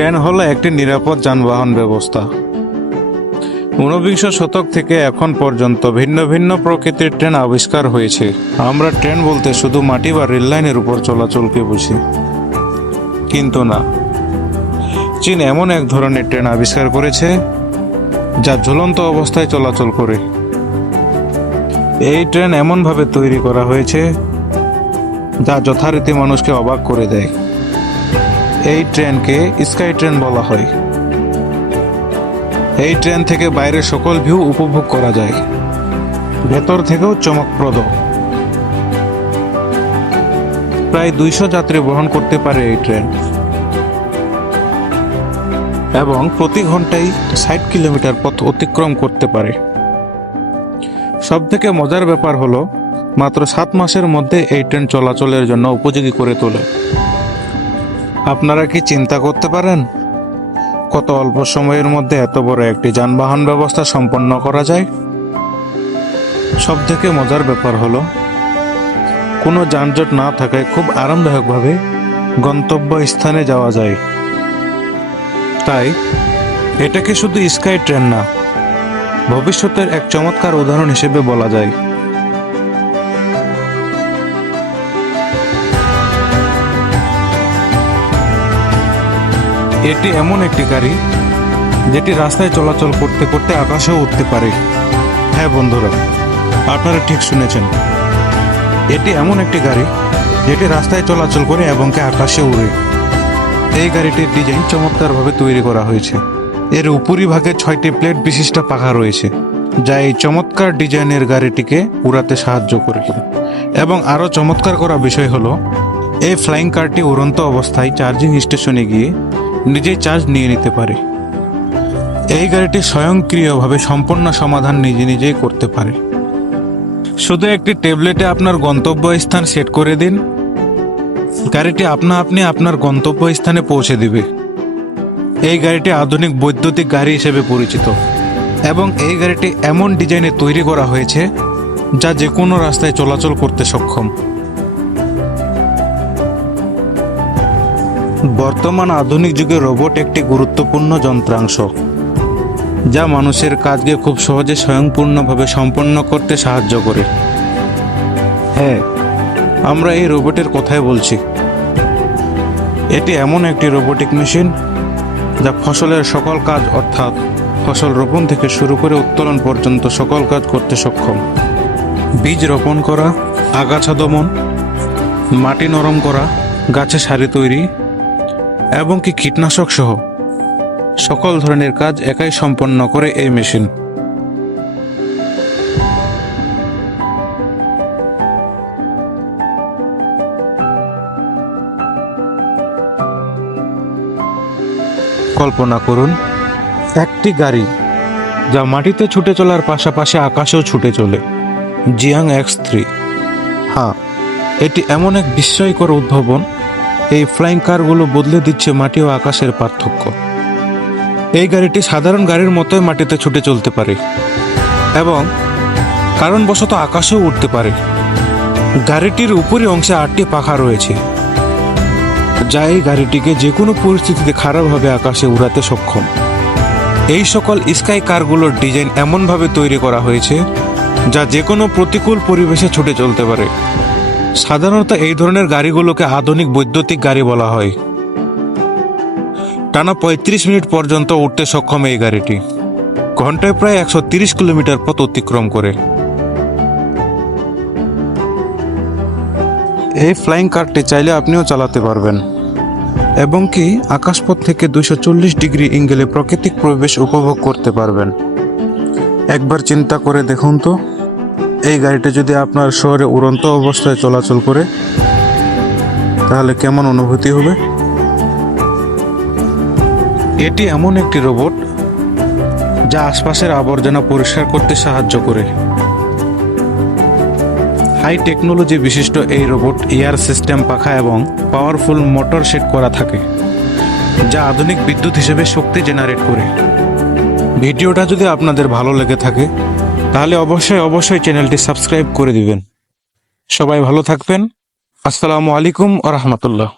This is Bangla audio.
ট্রেন হলো একটি নিরাপদ যানবাহন ব্যবস্থা। ঊনবিংশ শতক থেকে এখন পর্যন্ত ভিন্ন ভিন্ন প্রকৃতির ট্রেন আবিষ্কার হয়েছে। আমরা ট্রেন বলতে শুধু মাটি বা রেললাইনের উপর চলাচলকে বুঝি। কিন্তু না। চীন এমন এক ধরনের ট্রেন আবিষ্কার করেছে, যা ঝুলন্ত অবস্থায় চলাচল করে। এই ট্রেন এমনভাবে তৈরি করা হয়েছে, যা যথারীতি মানুষকে অবাক করে দেয়। এই ট্রেনকে স্কাই ট্রেন বলা হয়। এই ট্রেন থেকে বাইরের সকল ভিউ উপভোগ করা যায়। ভেতর থেকেও চমকপ্রদ। প্রায় দুইশো যাত্রী বহন করতে পারে এই ট্রেন। এবং প্রতি ঘন্টায় ষাট কিলোমিটার পথ অতিক্রম করতে পারে। সব থেকে মজার ব্যাপার হলো, মাত্র সাত মাসের মধ্যে এই ট্রেন চলাচলের জন্য উপযোগী করে তোলে। আপনারা কি চিন্তা করতে পারেন? কত অল্প সময়ের মধ্যে এত বড় একটি যানবাহন ব্যবস্থা সম্পন্ন করা যায়? সব থেকে মজার ব্যাপার হলো, কোনো যানজট না থাকায় খুব আরামদায়কভাবে গন্তব্য স্থানে যাওয়া যায়। তাই, এটাকে শুধু স্কাই ট্রেন না, ভবিষ্যতের এক চমৎকার উদাহরণ হিসেবে বলা যায়। এটি এমন একটি গাড়ি যেটি রাস্তায় চলাচল করতে করতে আকাশেও উঠতে পারে। হ্যাঁ বন্ধুরা, আপনারা ঠিক শুনেছেন। এটি এমন একটি গাড়ি যেটি রাস্তায় চলাচল করে এবং আকাশে উড়ে। এই গাড়িটির ডিজাইন চমৎকারভাবে তৈরি করা হয়েছে। এর উপরিভাগে ছয়টি প্লেট বিশিষ্ট পাখা রয়েছে, যা এই চমৎকার ডিজাইনের গাড়িটিকে উড়াতে সাহায্য করে এবং আরও চমৎকার করা বিষয় হলো, এই ফ্লাইং কারটি উড়ন্ত অবস্থায় চার্জিং স্টেশনে গিয়ে নিজেই চার্জ নিয়ে নিতে পারে। এই গাড়িটি স্বয়ংক্রিয়ভাবে সম্পূর্ণ সমাধান নিজে নিজেই করতে পারে। শুধু একটি ট্যাবলেটে আপনার গন্তব্য স্থান সেট করে দিন। গাড়িটি আপনা আপনি আপনার গন্তব্য স্থানে পৌঁছে দিবে। এই গাড়িটি আধুনিক বৈদ্যুতিক গাড়ি হিসেবে পরিচিত এবং এই গাড়িটি এমন ডিজাইনে তৈরি করা হয়েছে যা যে কোনো রাস্তায় চলাচল করতে সক্ষম। বর্তমান আধুনিক যুগে রোবট একটি গুরুত্বপূর্ণ যন্ত্রাংশ, যা মানুষের কাজকে খুব সহজে স্বয়ংপূর্ণভাবে সম্পন্ন করতে সাহায্য করে। হ্যাঁ আমরা এই রোবটের কথাই বলছি। এটি এমন একটি রোবোটিক মেশিন, যা ফসলের সকল কাজ, অর্থাৎ ফসল রোপণ থেকে শুরু করে উত্তোলন পর্যন্ত সকল কাজ করতে সক্ষম। বীজ রোপণ করা, আগাছা দমন, মাটি নরম করা, গাছে সারি তৈরি এবং কি কীটনাশক সহ সকল ধরনের কাজ একাই সম্পন্ন করে এই মেশিন। কল্পনা করুন, একটি গাড়ি যা মাটিতে ছুটে চলার পাশাপাশি আকাশেও ছুটে চলে। জিয়াং এক্স থ্রি। হ্যাঁ এটি এমন এক বিস্ময়কর উদ্ভাবন এই ফ্লাইং কারগুলো বদলে দিচ্ছে মাটি ও আকাশের পার্থক্য। এই গাড়িটি সাধারণ গাড়ির মতোই মাটিতে ছুটে চলতে পারে এবং কারণবশত আকাশেও উঠতে পারে। গাড়িটির উপরে অংশে আটটি পাখা রয়েছে, যা এই গাড়িটিকে যে কোনো পরিস্থিতিতে খারাপভাবে আকাশে উড়াতে সক্ষম। এই সকল স্কাই কারগুলোর ডিজাইন এমনভাবে তৈরি করা হয়েছে, যা যে কোনো প্রতিকূল পরিবেশে ছুটে চলতে পারে। সাধারণত এই ধরনের গাড়িগুলোকে আধুনিক বৈদ্যুতিক গাড়ি বলা হয়। টানা পঁয়ত্রিশ মিনিট পর্যন্ত উঠতে সক্ষম এই গাড়িটি। ঘন্টায় প্রায় একশো তিরিশ কিলোমিটার পথ অতিক্রম করে। এই ফ্লাইং কারটি চাইলে আপনিও চালাতে পারবেন। এবং কি আকাশপথ থেকে চল্লিশ ডিগ্রি ইঙ্গেলে প্রাকৃতিক পরিবেশ উপভোগ করতে পারবেন। একবার চিন্তা করে দেখুন তো। এই গাড়িটা যদি আপনার শহরে উড়ন্ত অবস্থায় চলাচল করে, তাহলে কেমন অনুভূতি হবে? এটি এমন একটি রোবট যা আশপাশের আবর্জনা পরিষ্কার করতে সাহায্য করে। হাই টেকনোলজি বিশিষ্ট এই রোবট এয়ার সিস্টেম পাখা এবং পাওয়ারফুল মোটর সেট করা থাকে, যা আধুনিক বিদ্যুৎ হিসেবে শক্তি জেনারেট করে। ভিডিওটা যদি আপনাদের ভালো লেগে থাকে তাহলে অবশ্যই অবশ্যই চ্যানেলটি সাবস্ক্রাইব করে দিবেন। সবাই ভালো থাকবেন। আসসালামু আলাইকুম ও রহমতুল্লাহ।